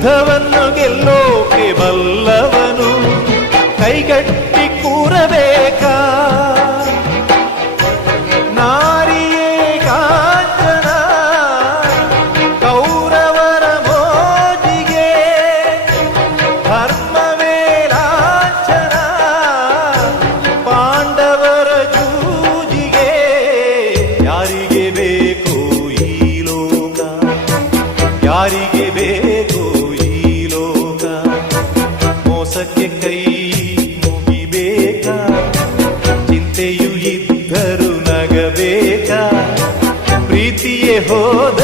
ಯುದ್ಧವನ್ನು ಗೆಲ್ಲೋಕೆ ಬಲ್ಲವನು ಕೈಗಟ್ಟಿ ಕೂರಬೇಕಾ. ನಾರಿಯೇ ಕಾಂಚನ ಕೌರವರ ಮೋಜಿಗೆ, ಧರ್ಮವೇ ಲಾಂಛನ ಪಾಂಡವರ ಜೂಜಿಗೆ. ಯಾರಿಗೆ ಬೇಕು ಈ ಲೋಕ, ಯಾರಿಗೆ ಬೇಕು ಈ ಲೋಕ. ಮೋಸಕ್ಕೆ ಕೈ ಮುಗಿಬೇಕಾ, ಚಿಂತೆಯು ಇದ್ದರೂ ನಗಬೇಕಾ. ಪ್ರೀತಿಯೇ ಹೋದ